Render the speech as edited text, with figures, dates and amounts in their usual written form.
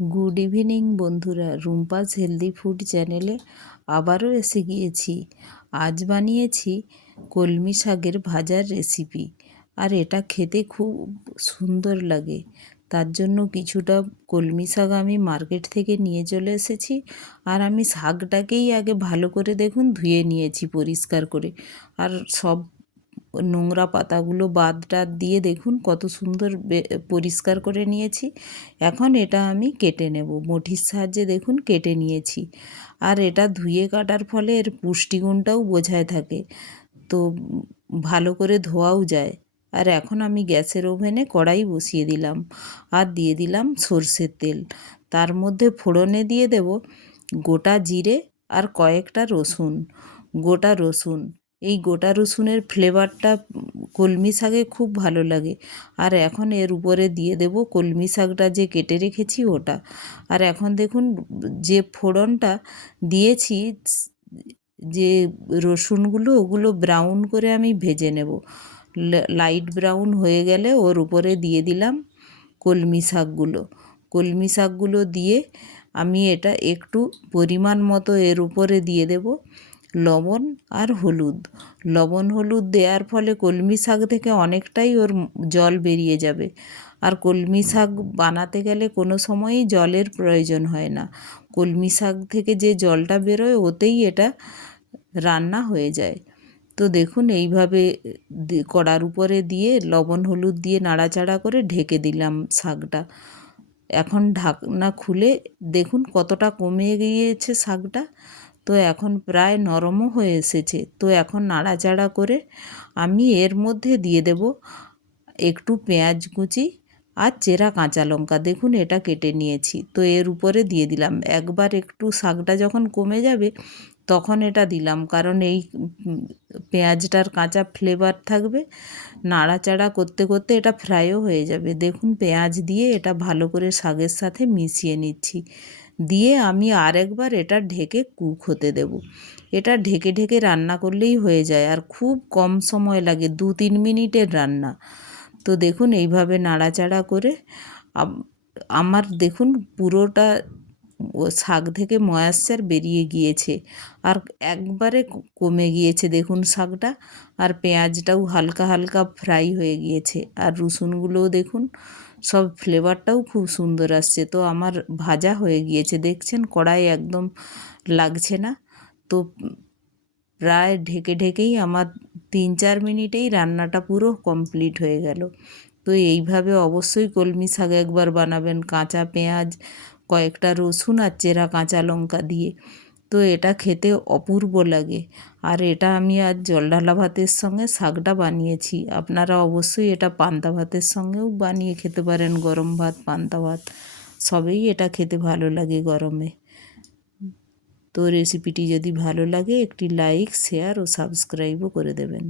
Good evening বন্ধুরা, Rumpa's healthy food চ্যানেলে আবারও এসে গিয়েছি। আজ বানিয়েছি কলমি শাকের ভাজার রেসিপি, আর এটা খেতে খুব সুন্দর লাগে। তার জন্য কিছুটা কলমি শাক আমি মার্কেট থেকে নিয়ে চলে এসেছি, আর আমি শাকটাকেই আগে ভালো করে দেখুন ধুয়ে নিয়েছি পরিষ্কার করে, আর সব নোংরা পাতাগুলো বাদ টাদ দিয়ে দেখুন কত সুন্দর পরিষ্কার করে নিয়েছি। এখন এটা আমি কেটে নেব, বটির সাহায্যে দেখুন কেটে নিয়েছি। আর এটা ধুয়ে কাটার ফলে এর পুষ্টিগুণটাও বোঝায় থাকে, তো ভালো করে ধোয়াও যায়। আর এখন আমি গ্যাসের ওভেনে কড়াই বসিয়ে দিলাম, আর দিয়ে দিলাম সর্ষের তেল। তার মধ্যে ফোড়নে দিয়ে দেব গোটা জিরে আর কয়েকটা রসুন, গোটা রসুন। এই গোটা রসুনের ফ্লেভারটা কলমি শাকে খুব ভালো লাগে। আর এখন এর উপরে দিয়ে দেব কলমি শাকটা যে কেটে রেখেছি ওটা। আর এখন দেখুন যে ফোড়নটা দিয়েছি, যে রসুনগুলো ওগুলো ব্রাউন করে আমি ভেজে নেব। লাইট ব্রাউন হয়ে গেলে ওর উপরে দিয়ে দিলাম কলমি শাকগুলো। কলমি শাকগুলো দিয়ে আমি এটা একটু পরিমাণ মতো এর উপরে দিয়ে দেব লবণ আর হলুদ। লবণ হলুদ দেওয়ার ফলে কলমি শাক থেকে অনেকটাই ওর জল বেরিয়ে যাবে। আর কলমি শাক বানাতে গেলে কোনো সময়ই জলের প্রয়োজন হয় না। কলমি শাক থেকে যে জলটা বেরোয় ওতেই এটা রান্না হয়ে যায়। তো দেখুন এইভাবে কড়ার উপরে দিয়ে লবণ হলুদ দিয়ে নাড়াচাড়া করে ঢেকে দিলাম শাকটা। এখন ঢাকনা খুলে দেখুন কতটা কমে গিয়েছে শাকটা। তো এখন প্রায় নরমও হয়ে এসেছে। তো এখন নাড়াচাড়া করে আমি এর মধ্যে দিয়ে দেব একটু পেঁয়াজ কুচি আর চেরা কাঁচা লঙ্কা। দেখুন এটা কেটে নিয়েছি, তো এর উপরে দিয়ে দিলাম। একবার একটু শাকটা যখন কমে যাবে তখন এটা দিলাম, কারণ এই পেঁয়াজটার কাঁচা ফ্লেভার থাকবে। নাড়াচাড়া করতে করতে এটা ফ্রাইও হয়ে যাবে। দেখুন পেঁয়াজ দিয়ে এটা ভালো করে শাকের সাথে মিশিয়ে নিচ্ছি, দিয়ে আমি আরেকবার এটা ঢেকে কুক হতে দেব। এটা ঢেকে ঢেকে রান্না করলেই হয়ে যায়, আর খুব কম সময় লাগে, 2-3 মিনিটের রান্না। তো দেখুন এইভাবে নাড়াচাড়া করে আমার দেখুন পুরোটা ও শাক থেকে ময়েশ্চার বেরিয়ে গিয়েছে, আর একবারে কমে গিয়েছে দেখুন শাকটা। আর পেঁয়াজটাও হালকা হালকা ফ্রাই হয়ে গিয়েছে, আর রসুনগুলোও দেখুন সব ফ্লেভারটাও খুব সুন্দর আসছে। তো আমার ভাজা হয়ে গিয়েছে, দেখছেন কড়াই একদম লাগছে না। তো প্রায় ঢেকে ঢেকেই আমার 3-4 মিনিটেই রান্নাটা পুরো কমপ্লিট হয়ে গেল। তো এইভাবে অবশ্যই কলমি শাক একবার বানাবেন, কাঁচা পেঁয়াজ, কয়েকটা রসুন আর চেরা কাঁচা লঙ্কা দিয়ে। তো এটা খেতে অপূর্ব লাগে। আর এটা আমি আজ জলঢালা ভাতের সঙ্গে শাকটা বানিয়েছি। আপনারা অবশ্যই এটা পান্তা ভাতের সঙ্গেও বানিয়ে খেতে পারেন, গরম ভাত, পান্তা ভাত সবেই এটা খেতে ভালো লাগে গরমে। তো রেসিপিটি যদি ভালো লাগে একটি লাইক, শেয়ার ও সাবস্ক্রাইবও করে দেবেন।